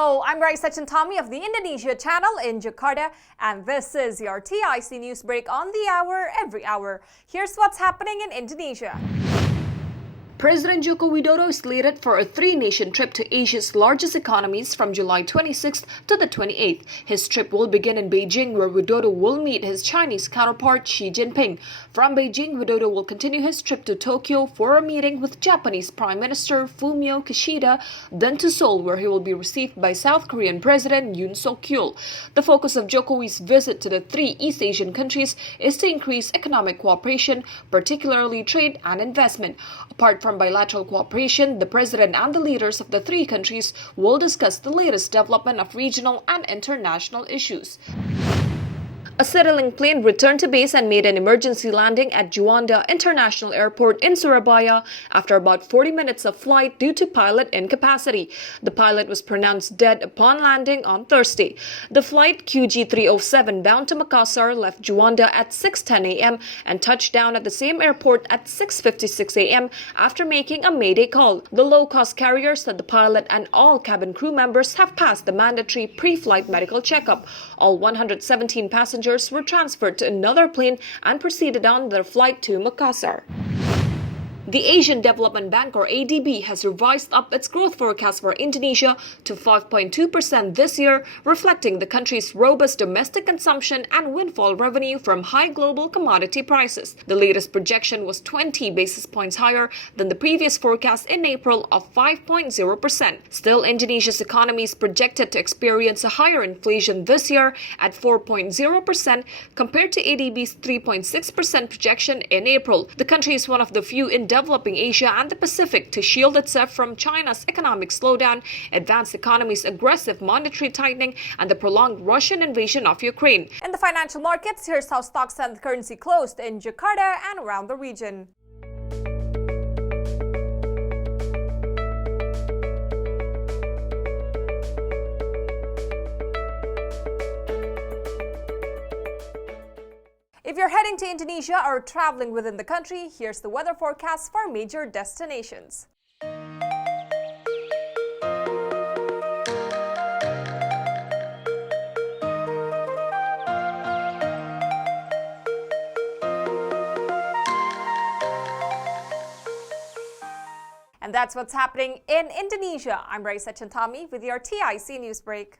Hello, I'm Raisa Chantami of the Indonesia channel in Jakarta, and this is your TIC News Break on the hour, every hour. Here's what's happening in Indonesia. President Joko Widodo is slated for a three-nation trip to Asia's largest economies from July 26th to the 28th. His trip will begin in Beijing, where Widodo will meet his Chinese counterpart Xi Jinping. From Beijing, Widodo will continue his trip to Tokyo for a meeting with Japanese Prime Minister Fumio Kishida, then to Seoul, where he will be received by South Korean President Yoon Suk-yeol. The focus of Jokowi's visit to the three East Asian countries is to increase economic cooperation, particularly trade and investment. Apart from bilateral cooperation, the president and the leaders of the three countries will discuss the latest development of regional and international issues. A Citylink plane returned to base and made an emergency landing at Juanda International Airport in Surabaya after about 40 minutes of flight due to pilot incapacity. The pilot was pronounced dead upon landing on Thursday. The flight QG307 bound to Makassar left Juanda at 6:10 a.m. and touched down at the same airport at 6:56 a.m. after making a mayday call. The low-cost carrier said the pilot and all cabin crew members have passed the mandatory pre-flight medical checkup. All 117 passengers were transferred to another plane and proceeded on their flight to Makassar. The Asian Development Bank, or ADB, has revised up its growth forecast for Indonesia to 5.2% this year, reflecting the country's robust domestic consumption and windfall revenue from high global commodity prices. The latest projection was 20 basis points higher than the previous forecast in April of 5.0%. Still, Indonesia's economy is projected to experience a higher inflation this year at 4.0% compared to ADB's 3.6% projection in April. The country is one of the few in developing Asia and the Pacific to shield itself from China's economic slowdown, advanced economy's aggressive monetary tightening, and the prolonged Russian invasion of Ukraine. In the financial markets, here's how stocks and currency closed in Jakarta and around the region. If you're heading to Indonesia or traveling within the country, here's the weather forecast for major destinations. And that's what's happening in Indonesia. I'm Raisa Chantami with your TIC News Break.